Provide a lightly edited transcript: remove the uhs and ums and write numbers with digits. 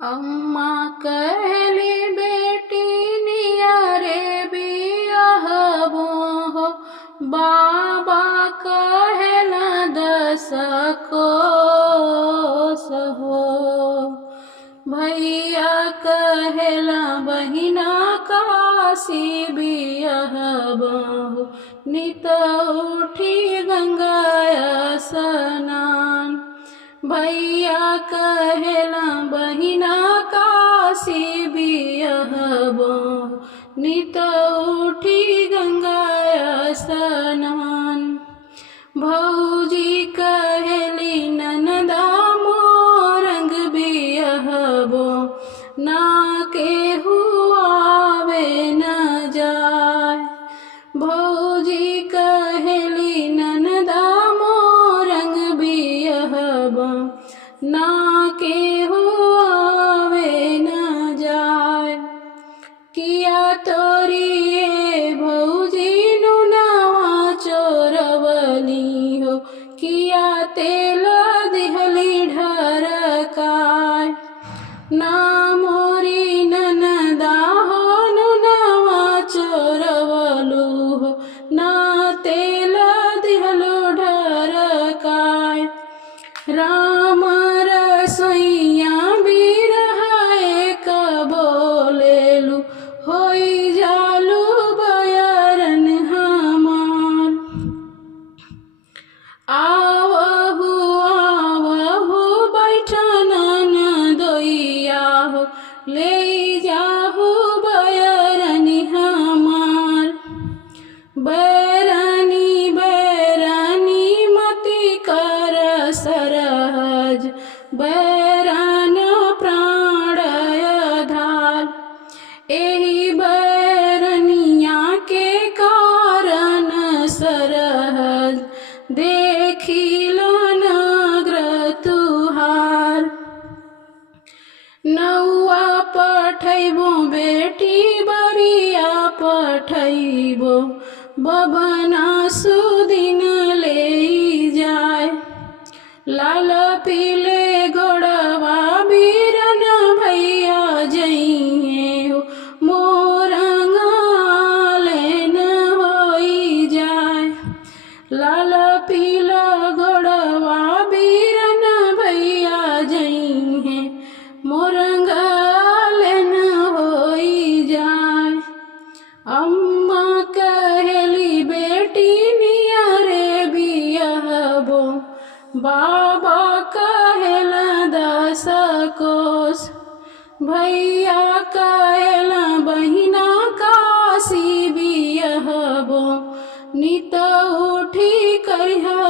अम्मा कहली बेटी नियरे बियाहबो हो, बाबा कहला दस कोस हो। भैया कहला बहिना काशी बियाहबो हो, नित उठी गंगा स्नान। भैया कहला बहिना काशी बियाहबो, नित उठी गंगा स्नान। भौजी कहली ननदा मोरंग बियाहबो, ना केहू आवे न जाय। भौजी कहली ननदा मोरंग बियाहबो, ना केहू आवे न जाय। किया तोरी ये भौजी नुनवा चोरवली हो, किया तेल दिहली ढरकाय। ना मोरी ननदा हो नुनवा चोरवलू हो, ना तेल दिहलो ढरकाय। राम रसोइया बिरहाए बोलेलू, होई जालू बयरन हमार। आवहु आवहु बैठन ननदोइया हो, ले जाहु बयरन हमार। बैरानी बैरानी मति कर सरहज, बैरान प्राण आधार। एही बैरनिया के कारण सरहज, देखिल नग्र तुहार। नौआ पठैबो बेटी बरिया पठैबो, बभना सुदिन ले जाय। लाल पीले घोड़वा बीरन भैया जइहे हो, मोरंगालेन होई जाय। लाल पीला घोड़वा बीरन भैया जइहे, मोरंगालेन होई जाय। अम्मा कहली बेटी नियरे बियाहबो, बाबा कहला दस कोस। भैया कहला बहिना काशी बियाहबो, नित उठी करिहा